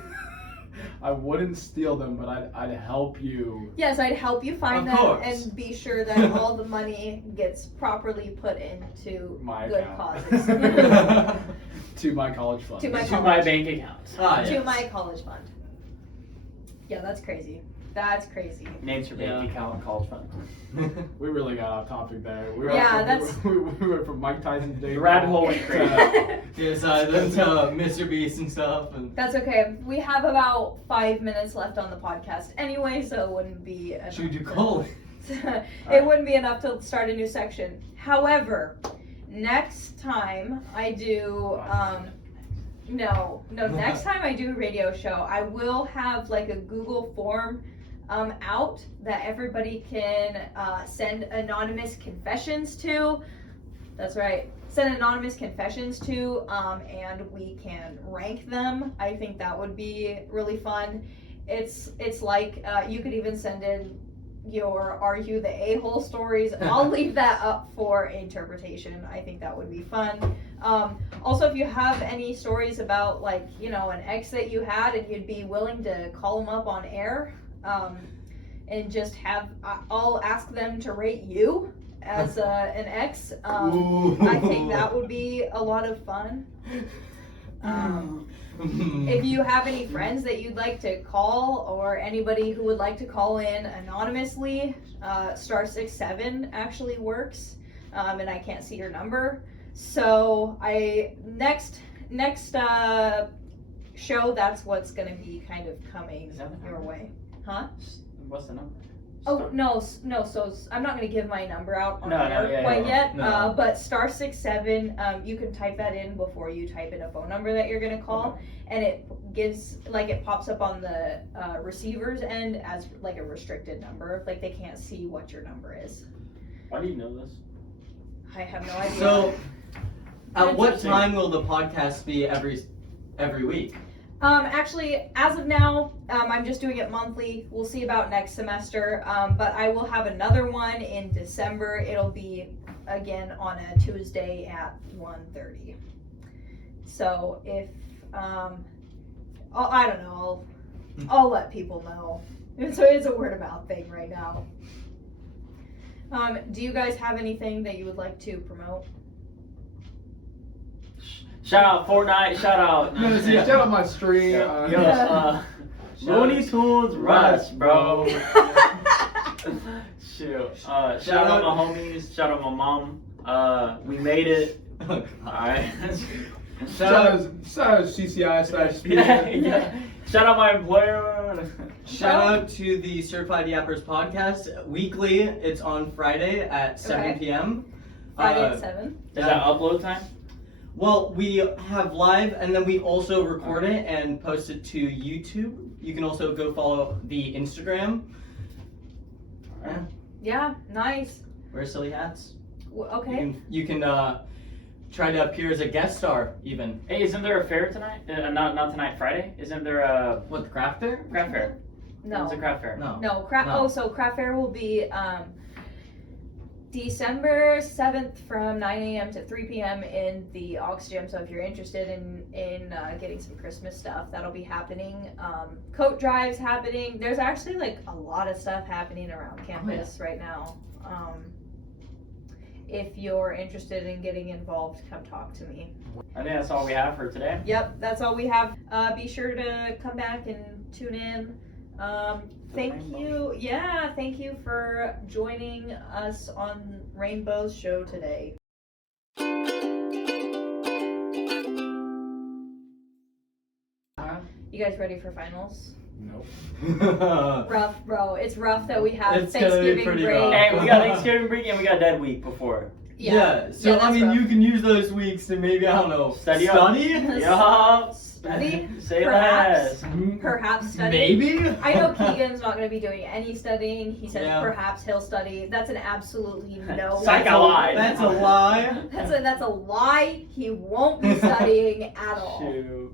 I wouldn't steal them, but I'd help you. Yes, I'd help you find Of them course. and be sure that all the money gets properly put into My good account. causes. To my college fund. To my To my bank account. yes. To my college fund. Yeah, that's crazy. That's crazy. Names your bank account and college fund. We really got off topic there. We were Yeah, from, that's- we went from Mike Tyson. The rabbit hole went crazy. Yes, then to Mr. Beast and stuff. And That's okay. We have about 5 minutes left on the podcast anyway, so it wouldn't be enough. should you to- call it? It wouldn't be enough to start a new section. However, next time I do, next time I do a radio show, I will have like a Google form out that everybody can send anonymous confessions to. That's right. Send anonymous confessions to, and we can rank them. I think that would be really fun. It's like you could even send in your "Are you the a-hole" stories. I'll leave that up for interpretation. I think that would be fun. Also, if you have any stories about like an ex that you had and you'd be willing to call them up on air, and just I'll ask them to rate you as an ex. I think that would be a lot of fun. If you have any friends that you'd like to call, or anybody who would like to call in anonymously, *67 actually works, and I can't see your number. So next show, that's what's gonna be kind of coming Is that the your number? way, huh? What's the number? Oh no. So I'm not gonna give my number out on No, air yeah, quite yeah. yet. No. But *67, you can type that in before you type in a phone number that you're gonna call, and it gives it pops up on the receiver's end as like a restricted number. Like they can't see what your number is. Why do you know this? I have no idea. So, at what Interesting. time will the podcast be every week? Actually, as of now, I'm just doing it monthly. We'll see about next semester. But I will have another one in December. It'll be again on a Tuesday at 1:30. So if I don't know, I'll let people know. So it's a word of mouth thing right now. Do you guys have anything that you would like to promote? Shout out Fortnite. Shout out. No, see, shout out my stream. Yo, Looney Tunes Rush, bro. Shoot. Shout out my homies. Shout out my mom. We made it. Alright. Shout out CCI / yeah. Shout out my employer. Shout out to the Certified Yappers podcast. Weekly, it's on Friday at 7 Okay. p.m. Friday at 7. Is that upload time? Well, we have live, and then we also record it and post it to YouTube. You can also go follow the Instagram. Yeah, nice. Wear silly hats. Okay. You can try to appear as a guest star, even. Hey, isn't there a fair tonight? Not tonight, Friday. Isn't there a What, the craft fair? craft fair? No. It's a craft fair. No. No, craft. No. Oh, so craft fair will be December 7th from 9 a.m. to 3 p.m. in the Aux Gym. So if you're interested in getting some Christmas stuff, that'll be happening. Coat drives happening. There's actually like a lot of stuff happening around campus right now. if you're interested in getting involved, come talk to me. I think that's all we have for today. Yep, that's all we have. Be sure to come back and tune in. Thank you for joining us on RayneBow's show today. You guys ready for finals? Nope. Rough, bro. It's rough that we have It's gonna be Thanksgiving pretty break. rough. Hey, we got Thanksgiving break and we got Dead Week before. Yeah, so that's I mean, rough. you can use those weeks to maybe, I don't know, Study up. Yup. Study? Say Perhaps. less. Perhaps study. Maybe? I know Keegan's not going to be doing any studying. He said Yeah. perhaps he'll study. That's an absolutely no. Psych a lie. That's a lie. That's a lie. He won't be studying at all. Shoot.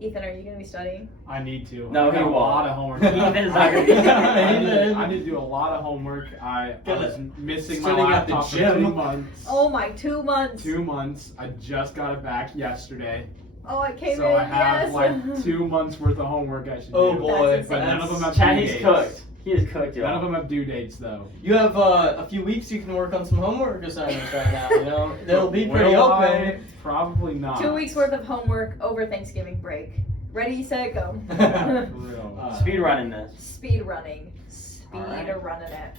Ethan, are you going to be studying? I need to. No, I got he a won't. lot of homework. Ethan's not gonna be I need to do a lot of homework. I was missing my Sitting at the laptop for gym. 2 months. Oh my, 2 months. 2 months. I just got it back yesterday. Oh, it came So in, I have yes. like 2 months worth of homework I should Oh do. boy. That's But none of them have Chad, due he's dates. cooked. He is cooked, None of y'all. them have due dates though. You have a few weeks you can work on some homework assignments right now, you know? They'll be pretty Will open. I? Probably not. 2 weeks worth of homework over Thanksgiving break. Ready, set, go. Real. Speed running this. Speed running. Speed Alright. running it.